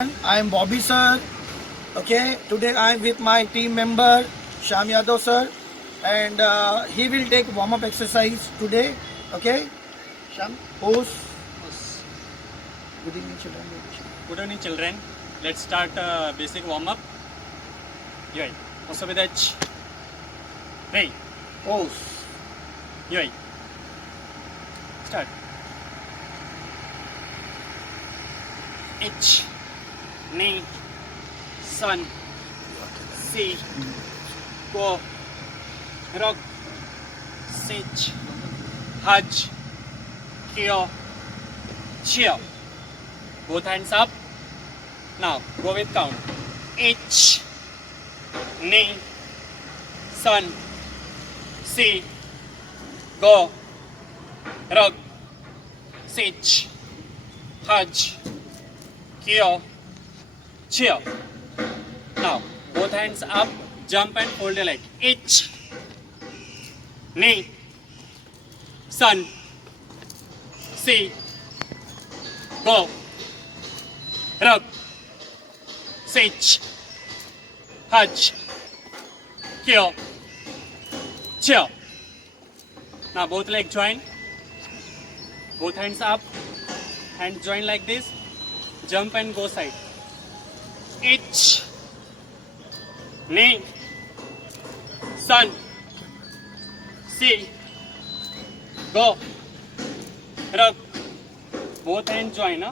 I am Bobby sir. Okay, today I am with my team member Sham Yadav sir, and he will take warm up exercise today. Okay, Sham, pose. Good evening, children. Good evening, children. Let's start basic warm up. Yoi. Also with H. Hey. Pose. Yoi. Start. H. Knee. Sun. C. Go. Rug. Sich. Haj. Kyo. Cheer. Both hands up. Now go with count. H. Knee. Sun. C. Go. Rug. Sich. Haj. Kyo. Cheer. Now both hands up. Jump and hold your leg. H. Knee. Sun. C. Go. Rug. Sich. Haj. Kyo. Cheer. Now both legs join. Both hands up. Hands join like this. Jump and go side. H. Knee. Sun. C. Go. Rug. Both hands join.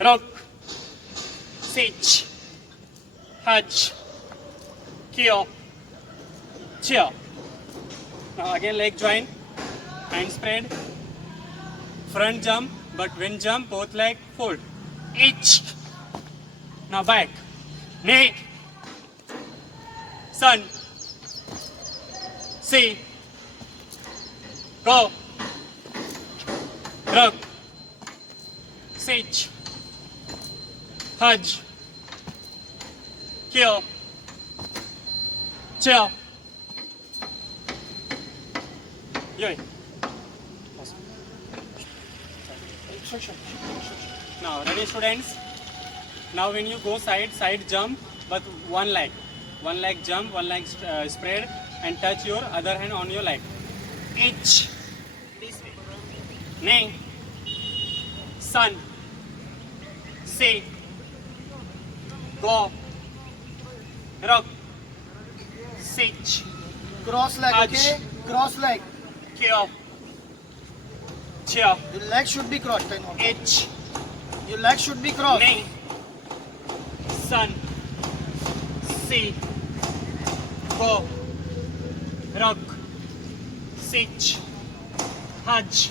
Rug. Sich. Haj. Kyo. Cheer. Now again leg join. Hand spread. Front jump, but when jump, both leg fold. H. Now back. Knee. Sun. C. Go. Rug. Sich. Haj. Kyo. Cheer. Yoi. Now ready students? Now when you go side jump, but one leg jump, one leg spread and touch your other hand on your leg. H. This way. Knee. Sun. C. Go. Rug. Sich. Cross leg. Haj. Okay, cross leg. Kyo. Cheer. Your leg should be crossed. I know. H. Your leg should be crossed. Knee. Sun. C. Go. Rug. Sich. Haj.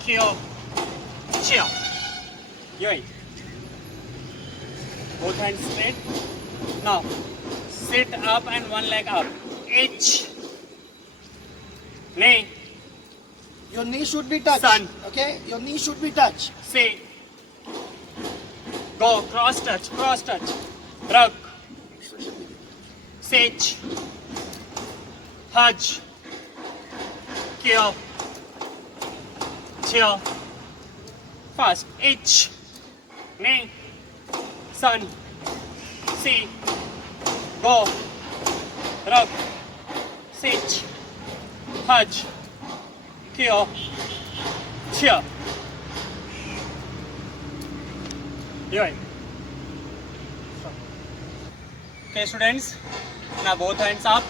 Kyo. Cheer. Yoi. Both hands straight. Now sit up and one leg up. H. Knee. Your knee should be touched. Sun. Okay, your knee should be touched. C. Go. Cross touch. Cross touch. Rug. Sich. Haj. Kyo. Cheer. Fast. H. Knee. Sun. C. Go. Rug. Sich. Haj. Kyo. Cheer. Yoi. Okay students, now both hands up.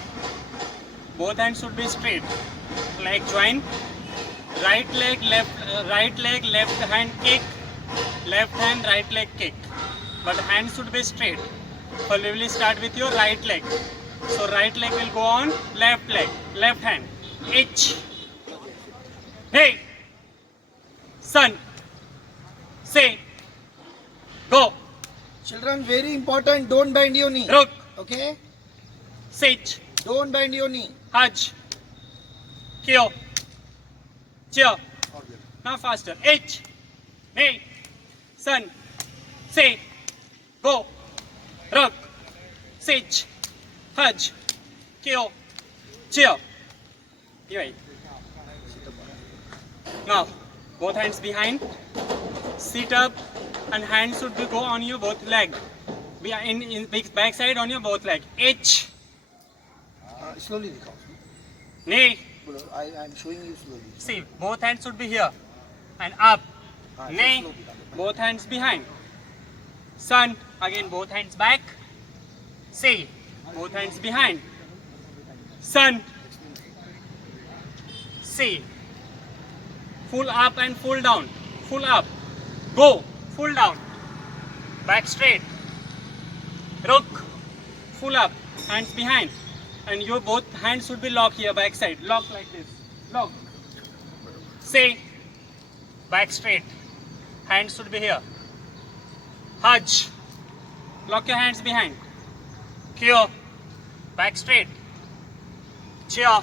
Both hands should be straight. Leg join. Right leg left hand kick. Left hand right leg kick. But hands should be straight. So we will start with your right leg. So right leg will go on left leg, left hand. H. Hey. Sun. Say. Go. Children, very important. Don't bend your knee. Rug. Okay, Sich. don't bend your knee. Haj. Kyo. Cheer. Now faster. H. Hey. Sun. Say. Go. Rug. Sich. Haj. Kyo. Cheer. Yoi. Now both hands behind. Sit up and hands should be go on your both leg. We are in back side on your both leg. H, Slowly दिखाओ. knee. I'm showing you slowly. See, both hands should be here and up. हाँ, Knee, slowly दिखाओ. both hands behind. Sun, again both hands back. C, both hands behind. Sun, C, full up and full down. Full up. Go, full down. Back straight. Rook, full up, hands behind. And your both hands should be locked here, back side. Lock like this. Lock. C, back straight. Hands should be here. Hajj. Lock your hands behind. Q. Back straight. Cheer.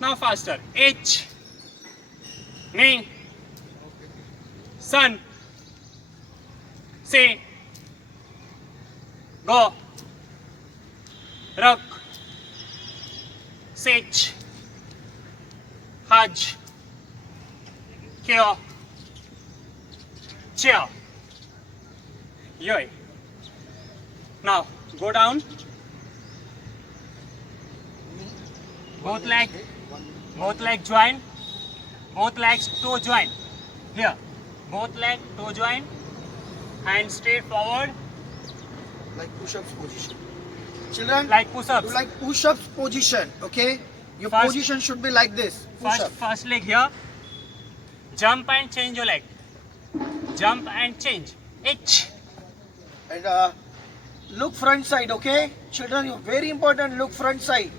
Now faster. H. Knee. Sun. C. Go. Rook. Sich. Hajj. Q. Cheer. Yoi. Now go down. Both leg join. Both legs toe join. Here. Both leg toe join. Hand straight forward Like push-ups position. Children, like push-ups. do like push-ups position. Okay. Your First- position should be like this. Push-up. First leg here. Jump and change your leg. Jump and change. H. And look front side. Okay. Children, you very important. Look front side.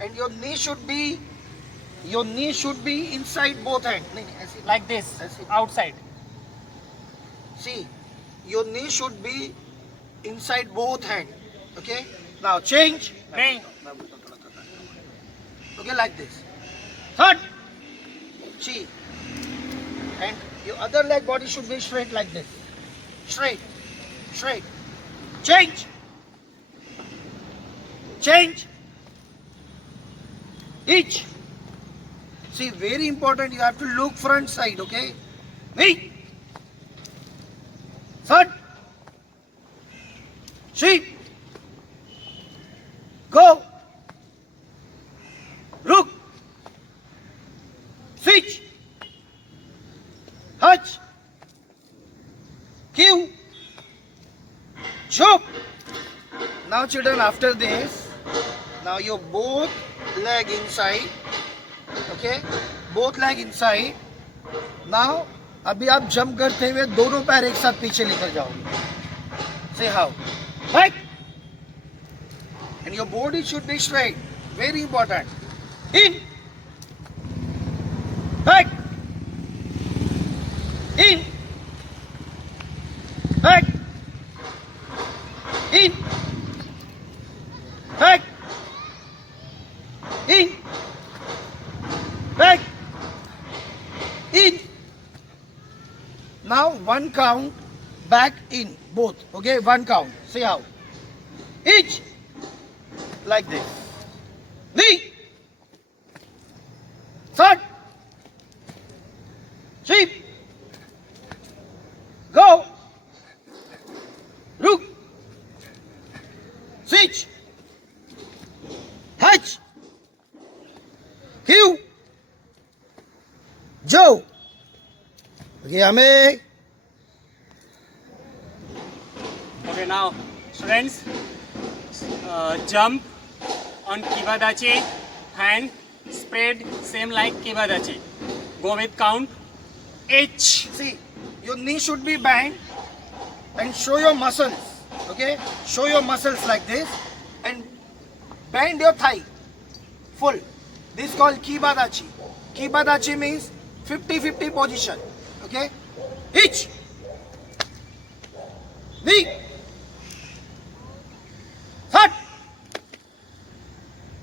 And your knee should be inside both hands. नहीं, नहीं, ऐसे. Like this. ऐसे. Outside. See, your knee should be inside both hands. Okay. Now change. Knee. Okay, like this. Third. See. And your other leg body should be straight like this. Straight. Straight. Change. Change. Each. See, very important. You have to look front side. Okay. Knee. Third. Sheep. Go. Look. Switch. Hutch. Q. Chop. Now children, after this, now your both leg inside. Okay. Both leg inside. Now अभी आप jump करते हुए दोनों पैर एक साथ पीछे लेकर जाओगे. Say how. Right. And your body should be straight. Very important. In. Back. In. Back. In. Back. In. Back. In. Now one count. Back in. Both. Okay. One count. See how. Each. Like this. Knee. Third. Sheep. Go. Rook. Switch. Hatch. Q. Joe. Okay, hame. Okay, now students, jump on Kibadachi, hand spread same like Kibadachi. Go with count H. See, your knee should be bent and show your muscles. Okay, show your muscles like this and bend your thigh full. This is called Kibadachi. Kibadachi means 50-50 position. Okay, each knee. Third.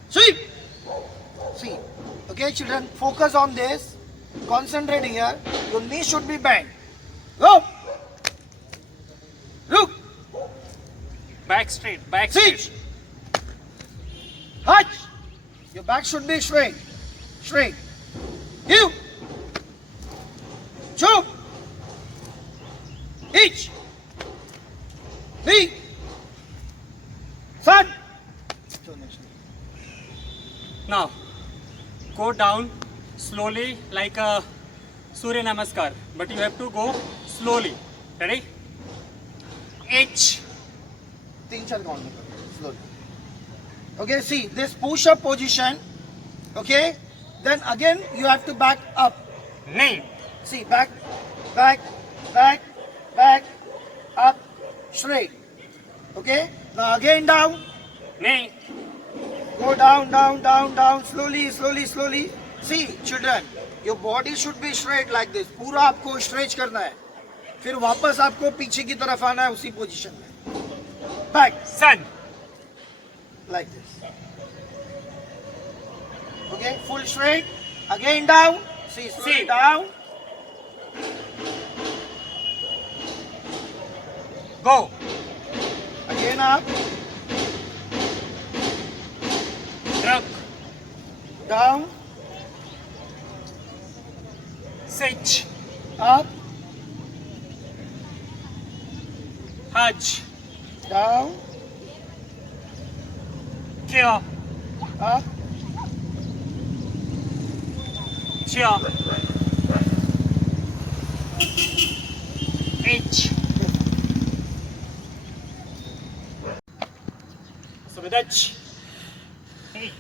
Sweep. See. Okay, children, focus on this. Concentrate here. Your knee should be bent. Go. Look. Back straight, back straight. Switch. Hutch. Your back should be straight. Straight. You. Choke. Each. Hey! Son! Now, go down slowly like a Surya Namaskar, but you have to go slowly. Ready? H. 3-4 count slowly. Okay, see this push-up position. Okay, then again you have to back up. Knee. See, back, back, back, back, up, straight. Okay, now again down. Knee. Go down, down, down, down, slowly, slowly, slowly. See, children, your body should be straight like this. पूरा आपको stretch करना है. फिर वापस आपको पीछे की तरफ आना है उसी पोजीशन में. Back, Sun. like this. Okay, full straight. Again down. See, slowly See. down. Go. Again up, Druk. down, Sich. up, Haj. down, Kya. up, Chia. H. So with H. Hey.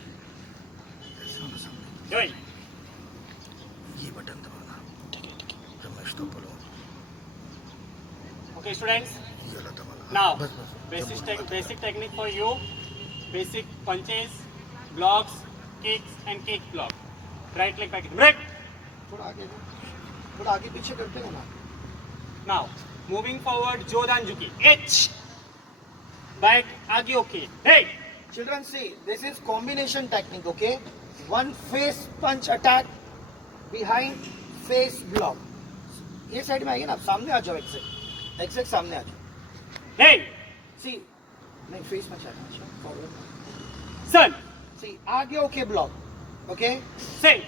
Joy. ये button दबाना. रमेश तो बोलो. Okay, students. ये वाला दबाना. Now, बस, बस. basic technique for you. Basic punches, blocks, kicks, and kick block. Right leg back. Break. थोड़ा आगे पीछे करते हो ना. Now, moving forward, Jodan Juki. H. Back, आगे okay. Hey. Children, see, this is combination technique, okay? One face punch attack behind face block. ये side में आइए ना, आप सामने आ जाओ एग्जैक्ट सामने आ जाओ. Hey. See, नहीं face punch attack. Forward. Sun. See, आगे okay block, okay? Say.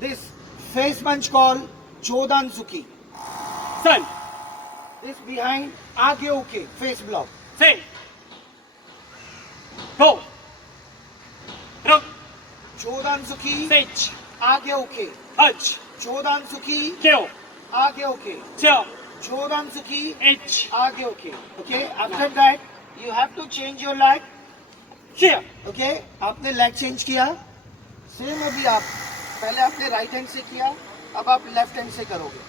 This face punch called Jodanzuki. Sun. This behind आगे okay face block. Say. Go. Ruk. Jodanzuki Sich. आगे okay. Haj. Jodanzuki Kyo. आगे okay. Chia. Jodanzuki H. आगे okay. Okay. After that you have to change your leg. Here. Okay. आपने leg change किया. Same अभी आप पहले आपने right hand से किया. अब आप left hand से करोगे.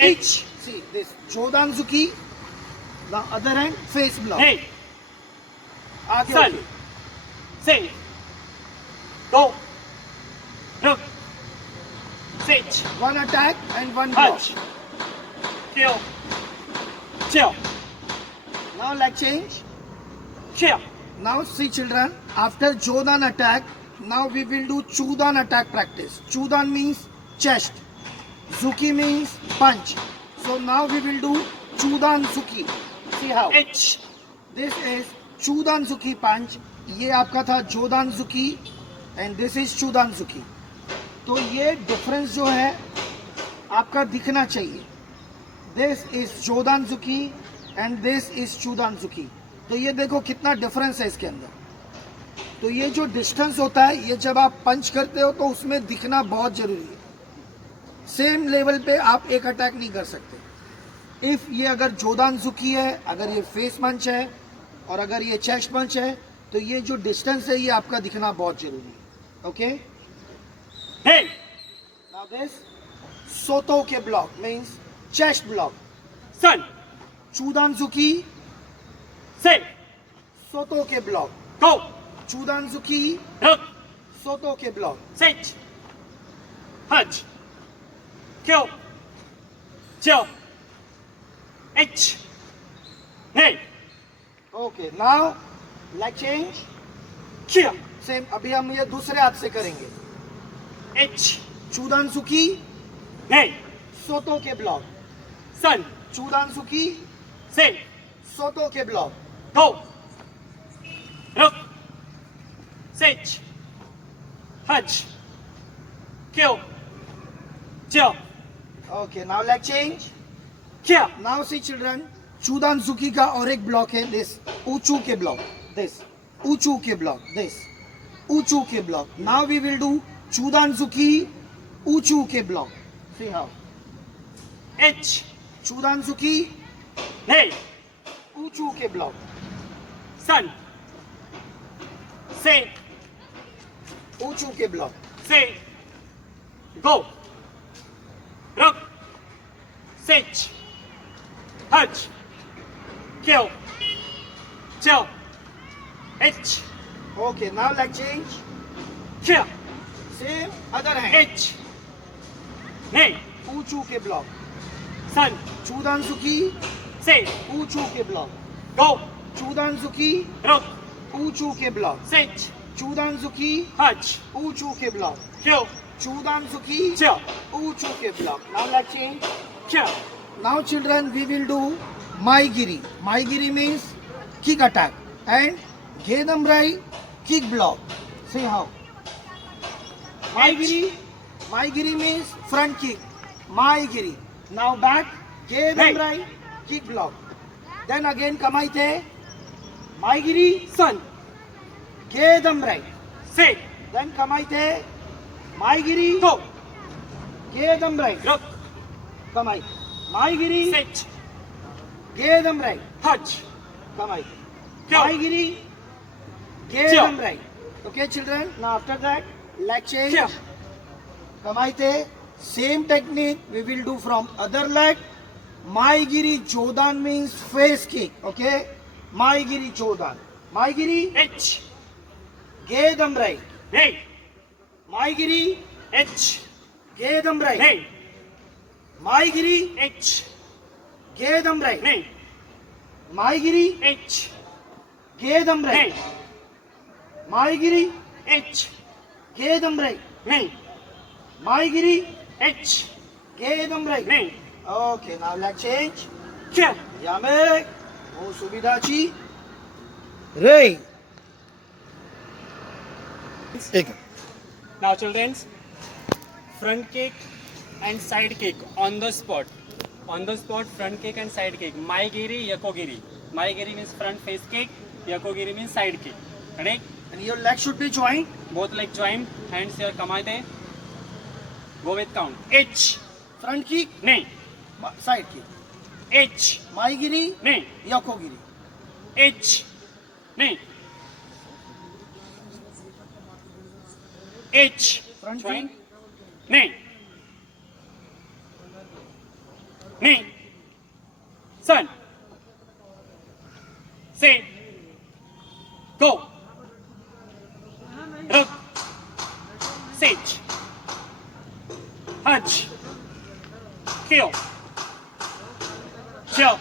H. See this Jodanzuki. The other hand face block. Hey. आगे Sun. okay. Say. Go. Ruk. Sich. One attack and one block. Haj. Kyo. Chia. Now leg change. Chia. Now see children, after Jodan attack, now we will do Chudan attack practice. Chudan means chest. Zuki means punch. So now we will do Chudan Zuki. See how? H. This is Chudan Zuki punch. ये आपका था Jodan Zuki and this is Chudan Zuki. तो ये difference जो है आपका दिखना चाहिए. This is Jodan Zuki and this is Chudan Zuki. तो ये देखो कितना डिफरेंस है इसके अंदर. तो ये जो डिस्टेंस होता है ये जब आप पंच करते हो तो उसमें दिखना बहुत जरूरी है. सेम लेवल पे आप एक अटैक नहीं कर सकते. इफ ये अगर जोदान जुकी है, अगर ये फेस पंच है और अगर ये चेस्ट पंच है तो ये जो डिस्टेंस है ये आपका दिखना बहुत जरूरी है. ओके. Hey. नाउ दिस सोतो के block means chest block. Sun. चूदान जुकी Say. सोतो के ब्लॉक. Go. चूदान जुकी Ruk. सोतो के block. Sich. Haj. Kyo. Chia. H. Hey. Okay. Now leg change. Kia. Same अभी हम ये दूसरे हाथ से करेंगे. H. चूदान सुकी Hey. सोतो के ब्लॉक. Sun. चूदान सुकी Say. सोतो के block. Go. Ruk. Sich. Haj. Kyo. Chia. Okay. Now leg change. Kia. Now see children चूदानजुकी का और एक ब्लॉक है, दिस ऊंचू के ब्लॉक, दिस ऊंचू के ब्लॉक, दिस ऊंचू के block. Now we will do चूदानजुकी ऊंचू के ब्लॉक. See how. H. चूदानजुकी Hey. ऊंचू के ब्लॉक. Sun. Say. ऊंचू के block. Say. Go. Rock. Sit. Hutch. Kill. Chill. H. Okay, now leg change. Kill. Same other hand. H. Nay. ऊंचू के block. Sun. चूदानजुकी Say. ऊंचू के ब्लॉक. Go. चूदानजुकी Rock. ऊंचू के block. Sit. चूदानजुकी Hutch. ऊंचू के block. Kill. चूदानजुकी Chill. ऊंचू के block. Now leg change. Kill. Now children, we will do Maigiri. Maigiri means kick attack and Gedamrai kick block. See how. Maigiri means front kick. Maigiri. Now back Gedamrai kick block. Then again Kamaite. Maigiri Sun. Gedamrai. Say. Then Kamaite. Maigiri Go. Gedamrai. Rock. Kamai. Maigiri Sit. Gedamrai. Hutch. Kamai. Kill. Maigiri, get Chill. them right. Okay, children. Now after that, leg change. Kill. Kamaite. Same technique we will do from other leg. Maigiri Jodan means face kick. Okay. Maigiri Jodan. Maigiri, H. get them right. Nay. Maigiri, H. get them right. Nay. Maigiri, H. get them right. Nay. Maigiri, H. get them Nay. right. Maigiri, H. get them right. Nay. Maigiri, H. get them right. Nay. Okay, now leg change. Kill. Yamek, o subidachi. Ray. Now children, front kick and side kick on the spot. On the spot, front kick and side kick. Maigiri, Yakogiri. Maigiri means front face kick. Yakogiri means side kick. Correct? And your leg should be joined. Both legs joined. Hands here. Kamaite. Go with count. H. Front kick, Nay. side kick. H. Maigiri, Nay. Yakogiri. H. Nay. H. Front Join. kick. Nay. Nay. Sun. Say. Go. Rook. Sage. Hutch. Kill. Chill.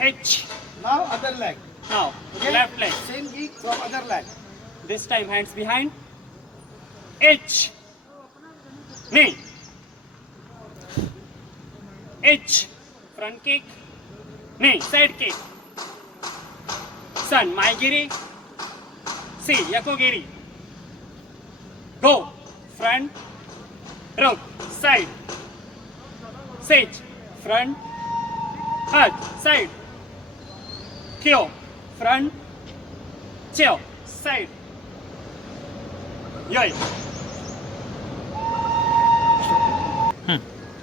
H. Now other leg. Now, Okay? left leg. Same kick from other leg. This time hands behind. H. Knee. H. Front kick. Knee. Side kick. Sun. Maigiri. C. Yakogiri. Go. Front. Rook. Side. Sage. Front. Hug. Side. Kill. Front. Chill. Side. Yay.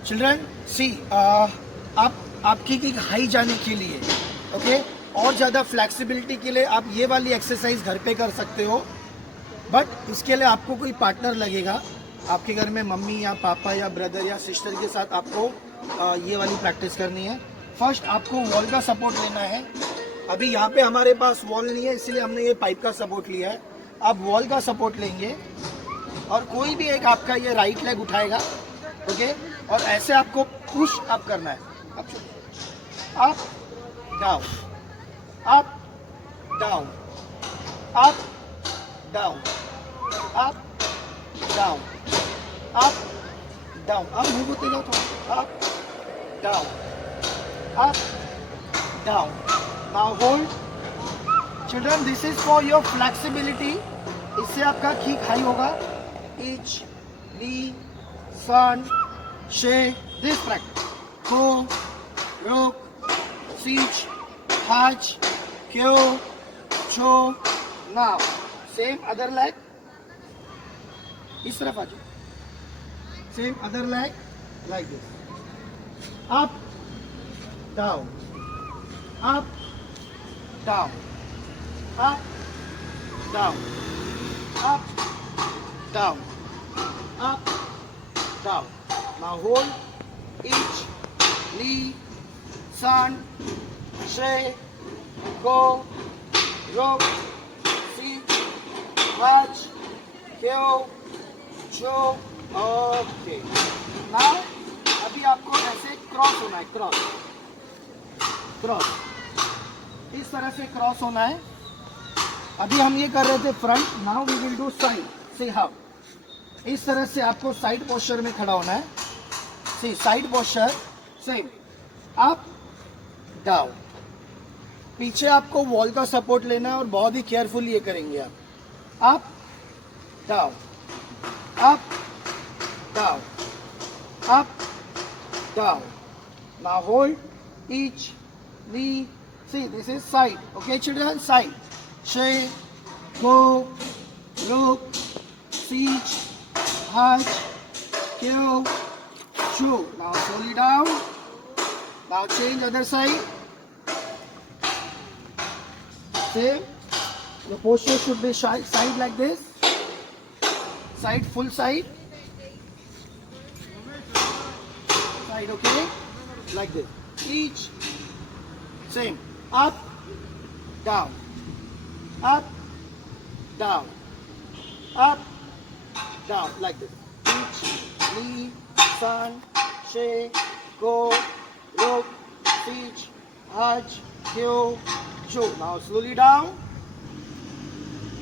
Children see आपकी kick high जाने के लिए okay और ज़्यादा flexibility के लिए आप ये वाली एक्सरसाइज घर पे कर सकते हो बट इसके लिए आपको कोई पार्टनर लगेगा आपके घर में मम्मी या पापा या ब्रदर या सिस्टर के साथ आपको ये वाली प्रैक्टिस करनी है फर्स्ट आपको वॉल का सपोर्ट लेना है अभी यहाँ पे हमारे पास वॉल नहीं है इसलिए हमने ये पाइप का सपोर्ट लिया है आप वॉल का सपोर्ट लेंगे और कोई भी एक आपका ये राइट लेग उठाएगा ओके और ऐसे आपको पुश अप करना है up down up down up down up down up down अब मुंह बोलते जाओ तो up down up down now hold children this is for your flexibility इससे आपका किक हाई होगा एच बी सन शे this practice go rook Siege, Haj, Kyo, Cho. Now, same other leg. इस तरफ आ जाओ. Same other leg, like this. Up, down, up, down, up, down, up, down, up, down. Now hold each knee, sun, shay, go, rope, seat, watch, kill, show. Okay. Now अभी आपको ऐसे cross होना है, cross cross इस तरह से cross होना है. अभी हम ये कर रहे थे front. Now we will do side. See how. इस तरह से आपको साइड पोस्चर में खड़ा होना है. See side posture same. Up down. पीछे आपको वॉल का सपोर्ट लेना है और बहुत ही केयरफुल ये करेंगे आप. Up down, up down, up down. Now hold each knee. See, this is side. Okay, children, side. Shay, go, look, siege, hutch, kill, chew. Now slowly down. Now change other side. Same. The posture should be side like this. Side, full side. Okay, like this. Each same. Up, down, up, down, up, down, like this. Each knee, sun, shay, go, look, teach, hutch, kill, chew. Now slowly down.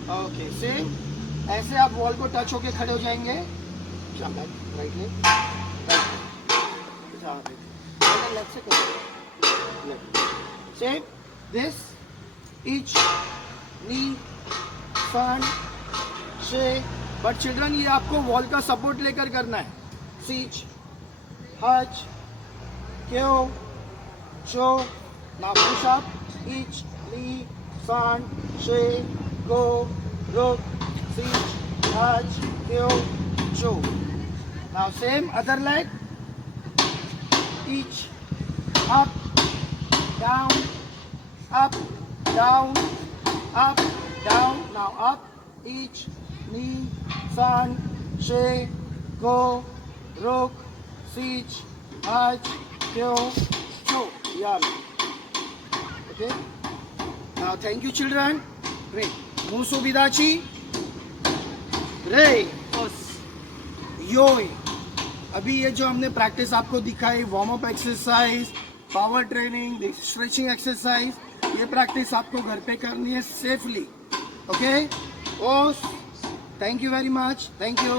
Okay, same. ऐसे आप wall को touch होके खड़े हो जाएंगे. Right leg, left से करो. Same. This. Each knee, sun, shay. But children, ये आपको वॉल का सपोर्ट लेकर करना है. Siege, hutch, kill, show. Now push up. Each knee, sun, shay, go, look, siege, hutch, kill, show. Now same other leg. Each up, down, up, down, up, down. Now up, each knee, sun, shay, go, rook, siege, hutch, kill, show. Yeah. Okay. Now thank you, children. Great. Musu bidachi. Ray. Yoi. अभी ये जो हमने practice आपको दिखाई, warm up exercise, power training, stretching exercise, ये practice आपको घर पे करनी है सेफली. ओके. ओस, thank you very much. Thank you.